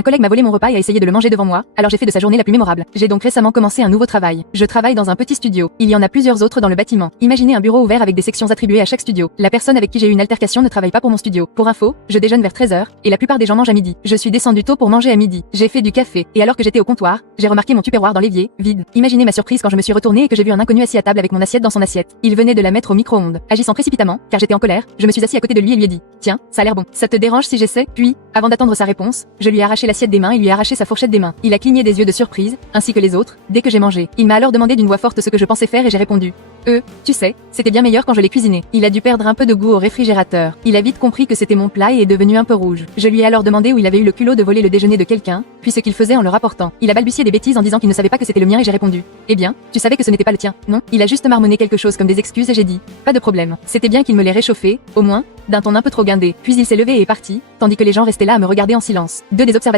Un collègue m'a volé mon repas et a essayé de le manger devant moi, alors j'ai fait de sa journée la plus mémorable. J'ai donc récemment commencé un nouveau travail. Je travaille dans un petit studio. Il y en a plusieurs autres dans le bâtiment. Imaginez un bureau ouvert avec des sections attribuées à chaque studio. La personne avec qui j'ai eu une altercation ne travaille pas pour mon studio. Pour info, je déjeune vers 13h, et la plupart des gens mangent à midi. Je suis descendu tôt pour manger à midi. J'ai fait du café, et alors que j'étais au comptoir, j'ai remarqué mon tupperware dans l'évier, vide. Imaginez ma surprise quand je me suis retournée et que j'ai vu un inconnu assis à table avec mon assiette dans son assiette. Il venait de la mettre au micro-ondes. Agissant précipitamment, car j'étais en colère, je me suis assis à côté de lui et lui ai dit: tiens, ça a l'air bon. Ça te dérange si j'essaie? Puis, avant d'attendre sa réponse, je lui ai arraché l'assiette des mains et lui ai arraché sa fourchette des mains. Il a cligné des yeux de surprise, ainsi que les autres, dès que j'ai mangé. Il m'a alors demandé d'une voix forte ce que je pensais faire et j'ai répondu: tu sais, c'était bien meilleur quand je l'ai cuisiné. Il a dû perdre un peu de goût au réfrigérateur. Il a vite compris que c'était mon plat et est devenu un peu rouge. Je lui ai alors demandé où il avait eu le culot de voler le déjeuner de quelqu'un, puis ce qu'il faisait en le rapportant. Il a balbutié des bêtises en disant qu'il ne savait pas que c'était le mien et j'ai répondu: eh bien, tu savais que ce n'était pas le tien, non? Il a juste marmonné quelque chose comme des excuses et j'ai dit: pas de problème. C'était bien qu'il me l'ait réchauffé, au moins, d'un ton un peu trop guindé. Puis il s'est levé et est parti, tandis que les gens restaient là à me regarder en silence. Deux des observateurs